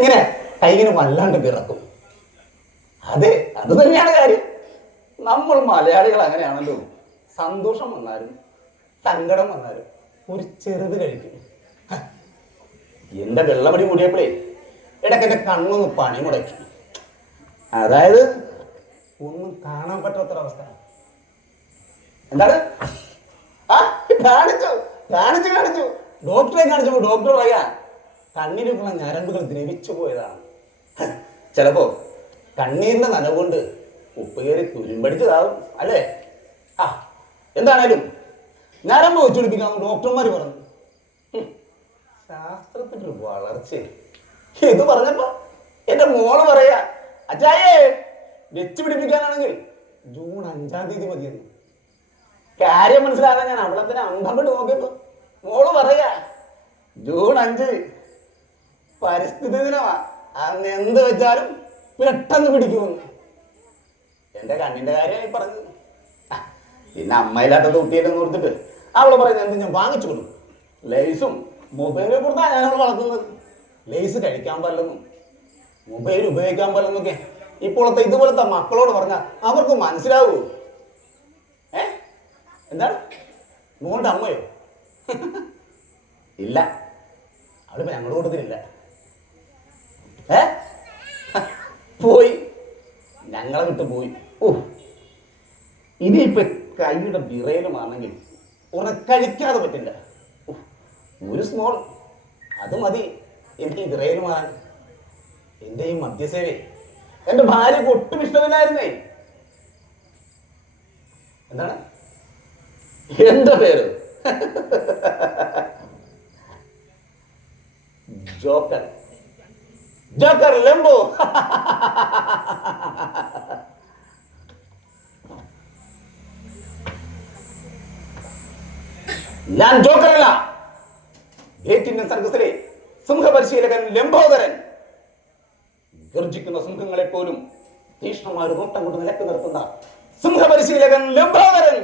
ഇങ്ങനെ കൈയിന് വല്ലാണ്ട് പിറക്കും. അതെ, അത് തന്നെയാണ് കാര്യം. നമ്മൾ മലയാളികൾ അങ്ങനെയാണല്ലോ. സന്തോഷം വന്നാലും സങ്കടം വന്നാലും ഒരു ചെറുത് കഴിക്കും. എന്റെ വെള്ളമടി കൂടിയപ്പോഴേ ഇടയ്ക്ക് എന്റെ കണ്ണൊന്ന് പണി മുടക്കി. അതായത് ഒന്നും കാണാൻ പറ്റാത്തൊരവസ്ഥ. എന്താണ്? ആ കാണിച്ചു കാണിച്ചു കാണിച്ചു ഡോക്ടറെ കാണിച്ചപ്പോ ഡോക്ടർ പറയാ കണ്ണിലേക്കുള്ള ഞരമ്പുകൾ ദ്രവിച്ചു പോയതാണ്. ചിലപ്പോ കണ്ണീരിന്റെ നനവുകൊണ്ട് ഉപ്പ് കയറി തുരുമ്പടിച്ചതാവും അല്ലേ? ആ എന്താണേലും ഞരമ്പ് വെച്ചുപിടിപ്പിക്കാമെന്ന് ഡോക്ടർമാർ പറഞ്ഞു. ശാസ്ത്രത്തിന്റെ വളർച്ച ഇത് പറഞ്ഞപ്പോ എന്റെ മോള് പറയാ അച്ചായേ വെച്ച് പിടിപ്പിക്കാനാണെങ്കിൽ ജൂൺ 5-ാം തീയതി മതിയെന്ന്. കാര്യം മനസ്സിലാകാൻ ഞാൻ അവിടെ തന്നെ അന്തപ്പെട്ട് നോക്കിയപ്പോ മോള് പറയാ ജൂൺ 5 പരിസ്ഥിതി ദിനമാ, അന്ന് എന്ത് വെച്ചാലും പെട്ടെന്ന് പിടിക്കുമെന്ന്. എന്റെ കണ്ണിന്റെ കാര്യമായി പറഞ്ഞത്. പിന്നെ അമ്മയില്ലാത്ത കുട്ടിയെന്ന് ഓർത്തിട്ട് അവള് പറയുന്നത് എന്ത് ഞാൻ വാങ്ങിച്ചു കൊടുക്കും. ലൈസും മൊബൈലും കൊടുത്താൽ ഞാൻ അവൾ വളർത്തുന്നത്. ലൈസ് കഴിക്കാൻ പാടില്ലെന്നും മൊബൈൽ ഉപയോഗിക്കാൻ പാടില്ലെന്നൊക്കെ ഇപ്പോഴത്തെ ഇതുപോലത്തെ മക്കളോട് പറഞ്ഞാൽ അവർക്ക് മനസ്സിലാവൂ? എന്താണ് മോളുടെ അമ്മയോ? ഇല്ല, അവളിപ്പോ ഞങ്ങളുടെ കൂട്ടത്തിലില്ല. പോയി, ഞങ്ങളെ വിട്ട് പോയി. ഓ, ഇനിയിപ്പൊ കൈയുടെ വിറയലുമാണെങ്കിൽ ഉറക്കഴിക്കാതെ പറ്റില്ല. ഒരു സ്മോൾ അത് മതി എനിക്ക് വിറയലുമാകാൻ. എന്റെ ഈ മദ്യസേവയെ എന്റെ ഭാര്യക്ക് ഒട്ടും ഇഷ്ടമില്ലായിരുന്നേ. എന്താണ് എന്റെ പേര്? ജോക്കർ. ജോക്കർ ലെമ്പോ. ഞാൻ ജോക്കറല്ല, ഗേറ്റിന്റെ സർക്കസിലെ സിംഹപരിശീലകൻ ലംബോദരൻ. ഗർജിക്കുന്ന സിംഹങ്ങളെ പോലും തീക്ഷ്ണമായ ഒരു നോട്ടം കൊണ്ട് നിലക്ക് നിർത്തുന്ന സിംഹപരിശീലകൻ ലംബോദരൻ.